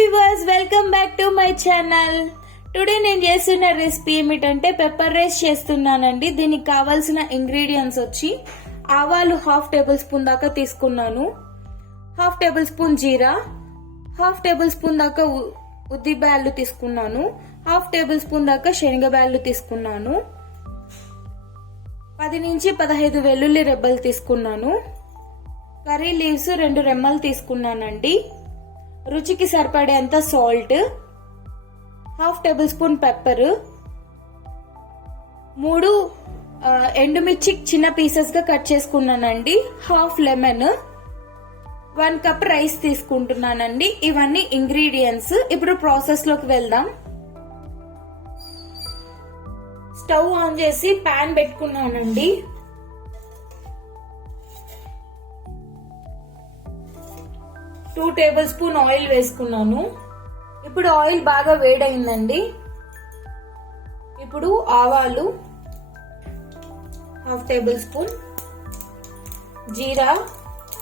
Viewers, welcome back to my channel. Today నేను చేస్తున్న recipe ఏమిటంటే పెప్పర్ రైస్ చేస్తున్నానండి. దీనికి కావాల్సిన ఇంగ్రీడియంట్స్ వచ్చి ఆవాలు హాఫ్ టేబుల్ స్పూన్ దాకా తీసుకున్నాను, హాఫ్ టేబుల్ స్పూన్ జీరా, హాఫ్ టేబుల్ స్పూన్ దాకా ఉద్ది బ్యాళ్ళు తీసుకున్నాను, హాఫ్ టేబుల్ స్పూన్ దాకా శనగ బ్యాళ్ళు తీసుకున్నాను, 10 నుంచి 15 వెల్లుల్లి రెబ్బలు తీసుకున్నాను, కర్రీ లీవ్స్ 2 రెమ్మలు తీసుకున్నానండి, రుచికి సరిపడేంత salt, half table spoon pepper, 3 ఎండుమిర్చి చిన్న పీసెస్ గా కట్ చేసుకున్నానండి, హాఫ్ లెమన్, 1 కప్ రైస్ తీసుకుంటున్నానండి. ఇవన్నీ ఇంగ్రీడియంట్స్. ఇప్పుడు ప్రాసెస్ లోకి వెళ్దాం. స్టవ్ ఆన్ చేసి పాన్ పెట్టుకున్నానండి. టూ టేబుల్ స్పూన్ ఆయిల్ వేసుకున్నాను. ఇప్పుడు ఆయిల్ బాగా వేడైందండి. ఇప్పుడు ఆవాలు హాఫ్ టేబుల్ స్పూన్, జీరా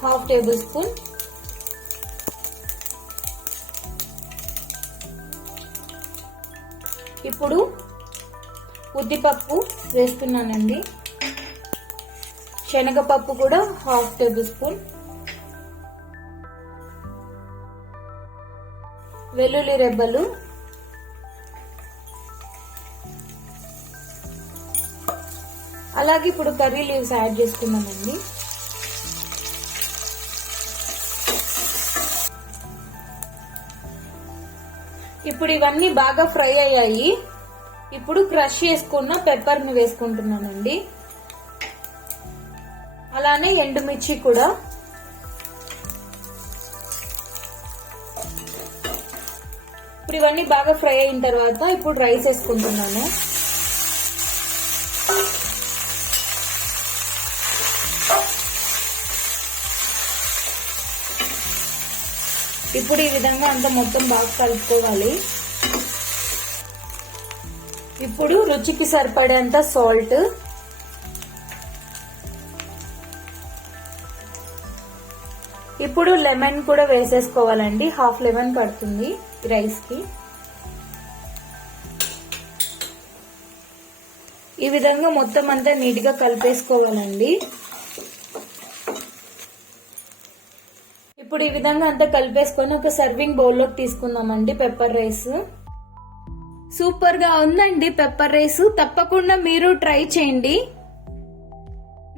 హాఫ్ టేబుల్ స్పూన్, ఇప్పుడు ఉద్దిపప్పు వేస్తున్నానండి, శనగపప్పు కూడా హాఫ్ టేబుల్ స్పూన్, వెల్లుల్లి రెబ్బలు, అలాగే ఇప్పుడు కర్రీ లీవ్స్ యాడ్ చేసుకున్నామండి. ఇప్పుడు ఇవన్నీ బాగా ఫ్రై అయ్యాయి. ఇప్పుడు క్రష్ చేసుకున్న పెప్పర్ ని వేసుకుంటున్నానండి, అలానే ఎండుమిర్చి కూడా. ఇప్పుడు ఇవన్నీ బాగా ఫ్రై అయిన తర్వాత ఇప్పుడు రైస్ వేసుకుంటున్నాను. ఇప్పుడు ఈ విధంగా అంతా మొత్తం బాగా కలుపుకోవాలి. ఇప్పుడు రుచికి సరిపడేంత సాల్ట్, ఇప్పుడు లెమన్ కూడా వేసేసుకోవాలండి, హాఫ్ లెమన్ పడుతుంది రైస్ కి. ఈ విధంగా మొత్తం అంతా నీట్ గా కలిపేసుకోవాలండి. ఇప్పుడు ఈ విధంగా అంతా కలిపేసుకొని ఒక సర్వింగ్ బౌల్లోకి తీసుకుందామండి పెప్పర్ రైస్. సూపర్ గా ఉందండి పెప్పర్ రైస్. తప్పకుండా మీరు ట్రై చేయండి.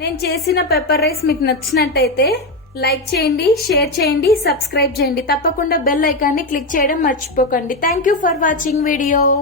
నేను చేసిన పెప్పర్ రైస్ మీకు నచ్చినట్టయితే లైక్ చేయండి, షేర్ చేయండి, సబ్స్క్రైబ్ చేయండి. తప్పకుండా బెల్ ఐకాన్ని క్లిక్ చేయడం మర్చిపోకండి. Thank you for watching video.